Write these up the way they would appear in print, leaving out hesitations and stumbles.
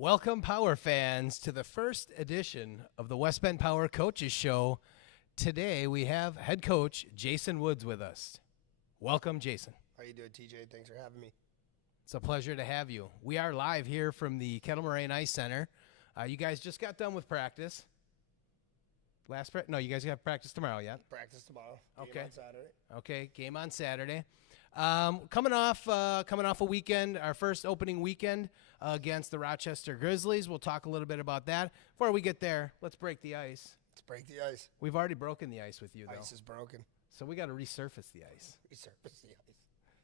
Welcome, Power fans, to the first edition of the West Bend Power Coaches Show. Today we have head coach Jason Woods with us. Welcome, Jason. How you doing, TJ? Thanks for having me. It's a pleasure to have you. We are live here from the Kettle Moraine Ice Center. You guys just got done with practice. No, you guys have practice tomorrow, yeah? Practice tomorrow. Okay. Game on Saturday. Okay, game on Saturday. Coming off a weekend, our first opening weekend against the Rochester Grizzlies. We'll talk a little bit about that. Before we get there, let's break the ice. Let's break the ice. We've already broken the ice with you, though. Ice is broken. So we got to resurface the ice. Resurface the ice.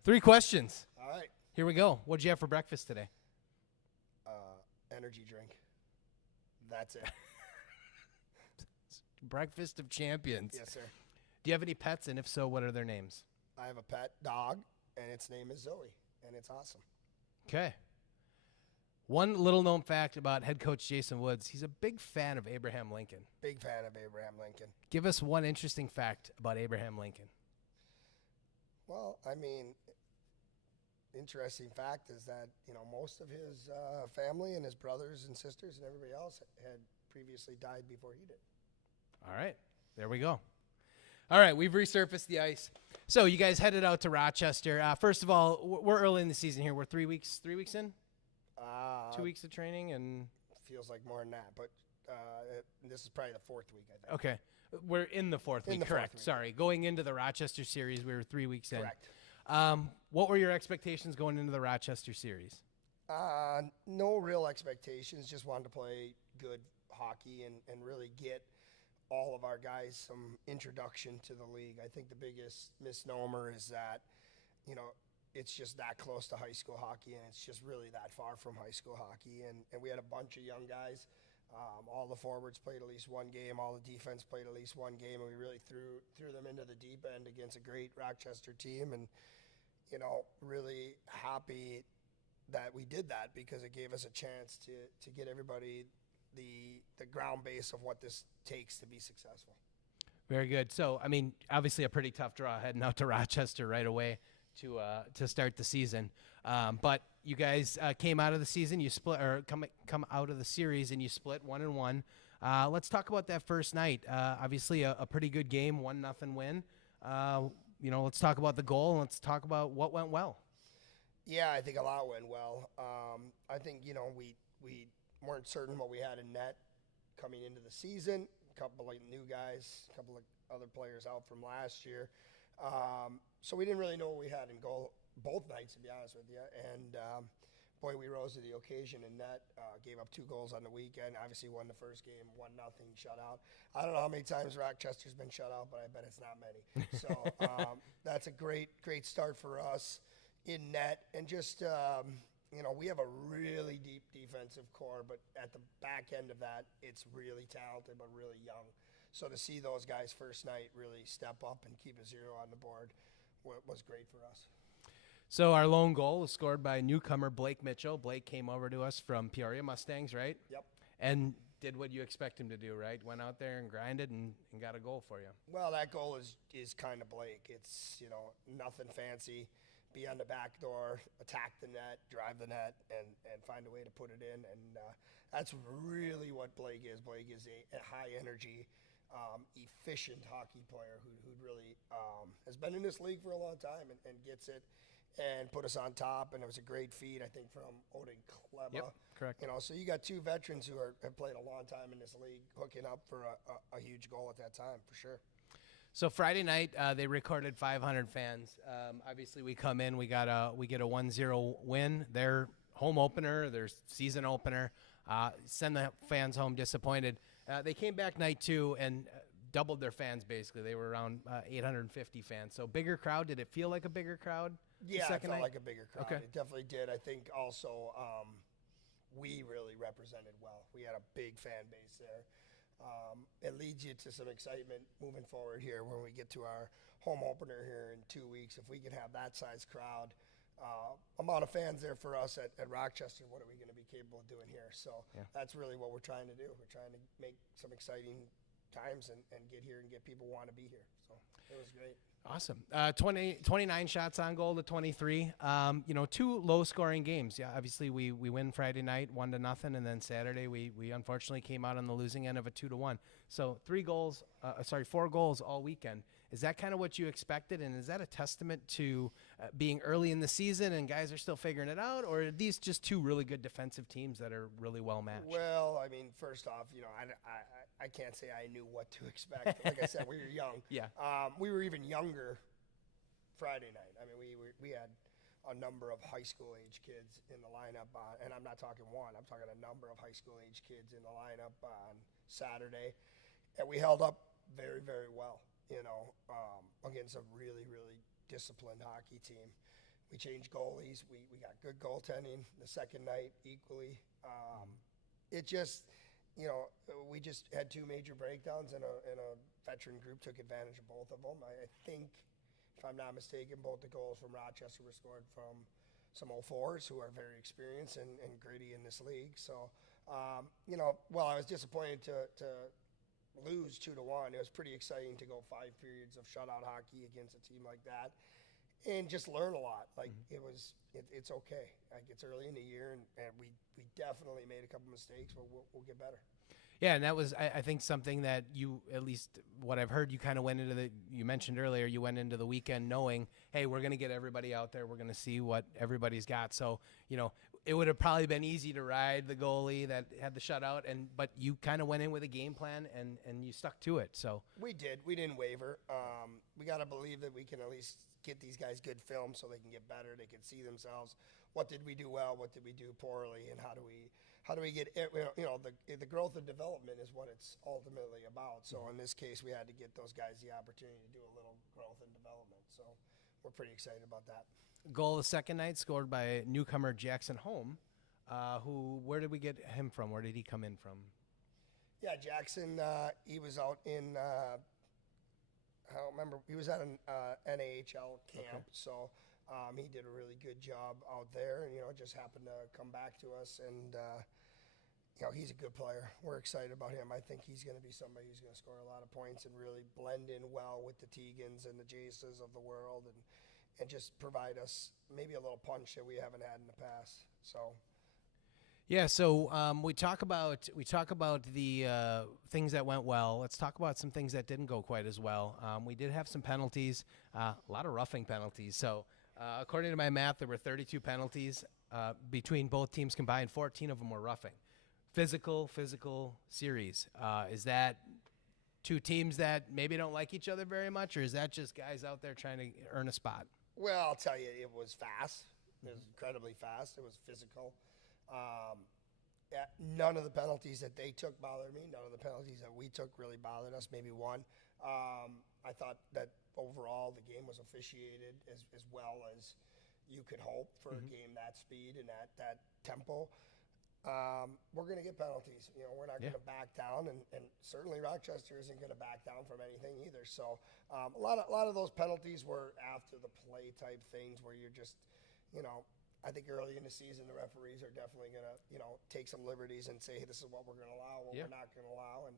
3 questions. All right. Here we go. What'd you have for breakfast today? Energy drink. That's it. Breakfast of champions. Yes, sir. Do you have any pets? And if so, what are their names? I have a pet dog, and its name is Zoe, and it's awesome. Okay. One little known fact about head coach Jason Woods, he's a big fan of Abraham Lincoln. Big fan of Abraham Lincoln. Give us one interesting fact about Abraham Lincoln. Well, I mean, interesting fact is that, most of his family and his brothers and sisters and everybody else had previously died before he did. All right. There we go. All right. We've resurfaced the ice. So you guys headed out to Rochester. First of all, we're early in the season here. We're 3 weeks in? 2 weeks of training and feels like more than that, but this is probably the 4th week, I think. Okay. We're in the 4th week. Correct. Sorry. Going into the Rochester series, we were 3 weeks in. Correct. What were your expectations going into the Rochester series? No real expectations. Just wanted to play good hockey and really get all of our guys some introduction to the league. I think the biggest misnomer is that, it's just that close to high school hockey, and it's just really that far from high school hockey. And we had a bunch of young guys. All the forwards played at least one game. All the defense played at least one game, and we really threw them into the deep end against a great Rochester team. And, really happy that we did that because it gave us a chance to get everybody the ground base of what this takes to be successful. Very good. So, I mean, obviously a pretty tough draw heading out to Rochester right away to start the season. But you guys came out of the season, you split, or come out of the series, and you split 1-1. Let's talk about that first night. Obviously a pretty good game, 1-0 win. Let's talk about the goal, and let's talk about what went well. Yeah, I think a lot went well. I think, we weren't certain what we had in net coming into the season. A couple of new guys, a couple of other players out from last year. So we didn't really know what we had in goal both nights, to be honest with you. And, boy, we rose to the occasion in net, gave up 2 goals on the weekend, obviously won the first game, 1-0 shutout. I don't know how many times Rochester's been shut out, but I bet it's not many. So that's a great start for us in net. And just, we have a really deep defensive core, but at the back end of that, it's really talented but really young. So to see those guys first night really step up and keep a 0 on the board was great for us. So our lone goal was scored by newcomer Blake Mitchell. Blake came over to us from Peoria Mustangs, right? Yep. And did what you expect him to do, right? Went out there and grinded and got a goal for you. Well, that goal is kind of Blake. It's, nothing fancy. Be on the back door, attack the net, drive the net, and find a way to put it in. And that's really what Blake is. Blake is a high-energy, efficient hockey player who really has been in this league for a long time and gets it and put us on top. And it was a great feed, I think, from Odin Kleba. Yep, correct. So you got 2 veterans who have played a long time in this league hooking up for a huge goal at that time, for sure. So Friday night, they recorded 500 fans. Obviously, we come in, we get a 1-0 win. Their home opener, their season opener, send the fans home disappointed. They came back night 2 and doubled their fans, basically. They were around 850 fans. So bigger crowd. Did it feel like a bigger crowd? Yeah, it felt like a bigger crowd. Okay. It definitely did. I think also we really represented well. We had a big fan base there. It leads you to some excitement moving forward here when we get to our home opener here in 2 weeks. If we can have that size crowd, amount of fans there for us at Rochester, what are we going to be capable of doing here? So That's really what we're trying to do. We're trying to make some exciting times and get here and get people want to be here. So it was great. Awesome. 29 shots on goal to 23. 2 low-scoring games. Yeah, obviously we win Friday night 1-0, and then Saturday we unfortunately came out on the losing end of a 2-1. So 4 goals all weekend. Is that kind of what you expected, and is that a testament to being early in the season and guys are still figuring it out, or are these just 2 really good defensive teams that are really well matched? Well, I mean, first off, I can't say I knew what to expect. Like I said, we were young. Yeah. We were even younger Friday night. I mean, we had a number of high school age kids in the lineup, and I'm not talking one. I'm talking a number of high school age kids in the lineup on Saturday, and we held up very, very well. Against a really, really disciplined hockey team. We changed goalies. We got good goaltending the second night equally. It just, we just had 2 major breakdowns, and a veteran group took advantage of both of them. I think, if I'm not mistaken, both the goals from Rochester were scored from some 04s who are very experienced and gritty in this league. So, while I was disappointed to lose 2-1, it was pretty exciting to go 5 periods of shutout hockey against a team like that and just learn a lot. Like it's okay. Like it's early in the year, and we definitely made a couple mistakes, but we'll get better. Yeah, and that was, I think, something that you, at least what I've heard, you kind of went into you mentioned earlier, you went into the weekend knowing, hey, we're going to get everybody out there. We're going to see what everybody's got. So, it would have probably been easy to ride the goalie that had the shutout, but you kind of went in with a game plan and you stuck to it. So we did. We didn't waver. We got to believe that we can at least get these guys good film so they can get better. They can see themselves. What did we do well? What did we do poorly? And how do we get the growth and development is what it's ultimately about. So in this case, we had to get those guys the opportunity to do a little growth and development. So we're pretty excited about that. Goal the second night scored by newcomer Jackson Holm, where did we get him from? Where did he come in from? Yeah, Jackson, he was out in, I don't remember, he was at an NAHL camp. Okay. So he did a really good job out there, and, just happened to come back to us. And, he's a good player. We're excited about him. I think he's going to be somebody who's going to score a lot of points and really blend in well with the Tegans and the Jaces of the world, and just provide us maybe a little punch that we haven't had in the past. So, yeah. So we talk about the things that went well. Let's talk about some things that didn't go quite as well. We did have some penalties, a lot of roughing penalties. So according to my math, there were 32 penalties between both teams combined. 14 of them were roughing. Physical series. Is that 2 teams that maybe don't like each other very much, or is that just guys out there trying to earn a spot? Well, I'll tell you, it was fast. It was incredibly fast. It was physical. None of the penalties that they took bothered me. None of the penalties that we took really bothered us, maybe one. I thought that overall the game was officiated as well as you could hope for a game that speed and that tempo. We're going to get penalties. We're not going to back down, and certainly Rochester isn't going to back down from anything either. So a lot of those penalties were after the play type things where you're just, I think early in the season the referees are definitely going to, take some liberties and say, hey, this is what we're going to allow, what we're not going to allow. And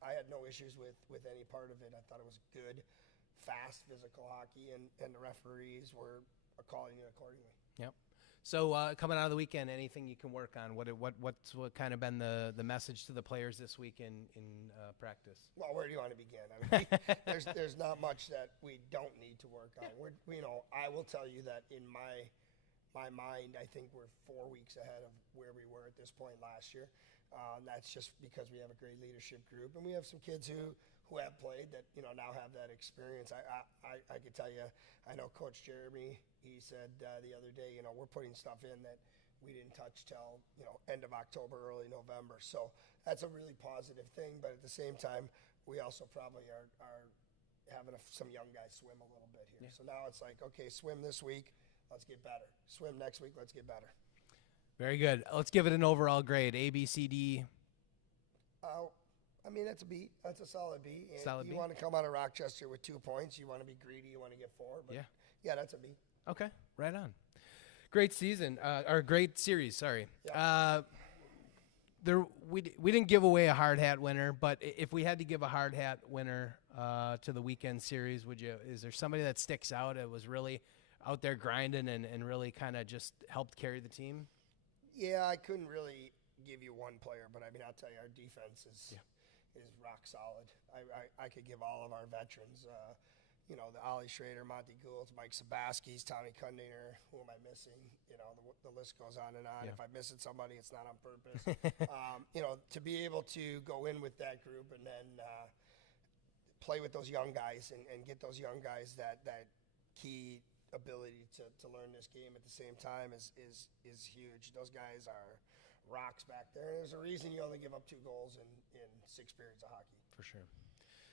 I had no issues with any part of it. I thought it was good, fast, physical hockey, and the referees were calling it accordingly. Yep. So coming out of the weekend, anything you can work on? What's kind of been the message to the players this week in practice? Well, where do you want to begin? I mean, there's not much that we don't need to work on. I will tell you that in my mind, I think we're 4 weeks ahead of where we were at this point last year. That's just because we have a great leadership group, and we have some kids who have played that now have that experience. I could tell you, I know Coach Jeremy. He said the other day, we're putting stuff in that we didn't touch till end of October, early November. So that's a really positive thing. But at the same time, we also probably are having some young guys swim a little bit here. Yeah. So now it's like, okay, swim this week, let's get better. Swim next week, let's get better. Very good. Let's give it an overall grade. A, B, C, D. I mean, that's a B. That's a solid B. Solid B. You want to come out of Rochester with 2 points. You want to be greedy. You want to get 4. But yeah, that's a B. Okay, right on. Great season, or great series, sorry. Yeah. we didn't give away a hard hat winner, but if we had to give a hard hat winner to the weekend series, is there somebody that sticks out that was really out there grinding and really kind of just helped carry the team? Yeah, I couldn't really give you one player, but I mean, I'll tell you, our defense is rock solid. I could give all of our veterans, the Ollie Schrader, Monty Goulds, Mike Sabaskis, Tommy Kundinger. Who am I missing? The list goes on and on. Yeah. If I'm missing somebody, it's not on purpose. To be able to go in with that group and then play with those young guys and get those young guys that key ability to learn this game at the same time is huge. Those guys are rocks back there. There's a reason you only give up 2 goals in 6 periods of hockey. For sure.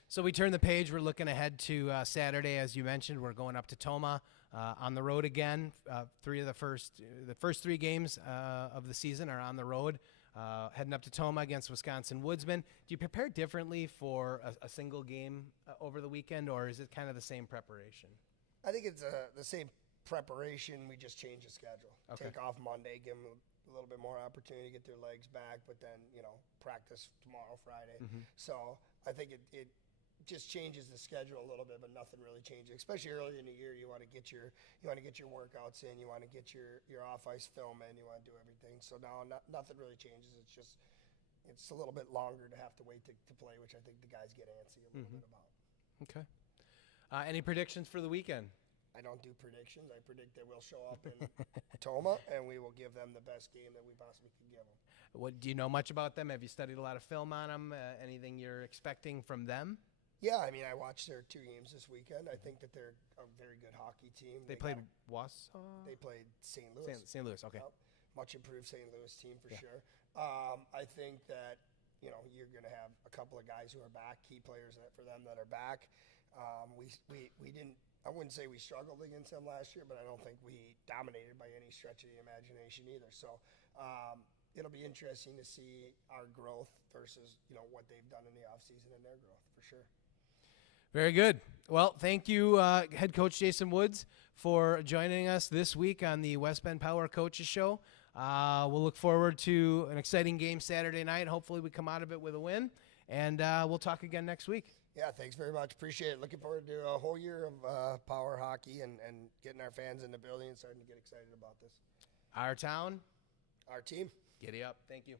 So we turn the page. We're looking ahead to Saturday, as you mentioned. We're going up to Toma on the road again. The first 3 games of the season are on the road. Heading up to Toma against Wisconsin Woodsmen. Do you prepare differently for a single game over the weekend, or is it kind of the same preparation? I think it's the same preparation. We just change the schedule. Okay. Take off Monday, give them a little bit more opportunity to get their legs back, but then practice tomorrow, Friday. Mm-hmm. So I think it just changes the schedule a little bit, but nothing really changes. Especially early in the year, you want to get your workouts in, you want to get your off ice film in, you want to do everything. So now nothing really changes. It's a little bit longer to have to wait to play, which I think the guys get antsy a little bit about. Okay. Any predictions for the weekend? I don't do predictions. I predict that we'll show up in Toma, and we will give them the best game that we possibly can give them. Do you know much about them? Have you studied a lot of film on them? Anything you're expecting from them? Yeah, I mean, I watched their 2 games this weekend. I think that they're a very good hockey team. They played Wausau? They played St. Louis. St. Louis, okay. Yep. Much improved St. Louis team for sure. I think that, you're going to have a couple of guys who are back, key players for them that are back. We didn't, I wouldn't say we struggled against them last year, but I don't think we dominated by any stretch of the imagination either. So it'll be interesting to see our growth versus, what they've done in the offseason and their growth for sure. Very good. Well, thank you, head coach Jason Woods, for joining us this week on the West Bend Power Coaches Show. We'll look forward to an exciting game Saturday night. Hopefully we come out of it with a win, and we'll talk again next week. Yeah, thanks very much. Appreciate it. Looking forward to a whole year of power hockey and getting our fans in the building and starting to get excited about this. Our town. Our team. Giddy up. Thank you.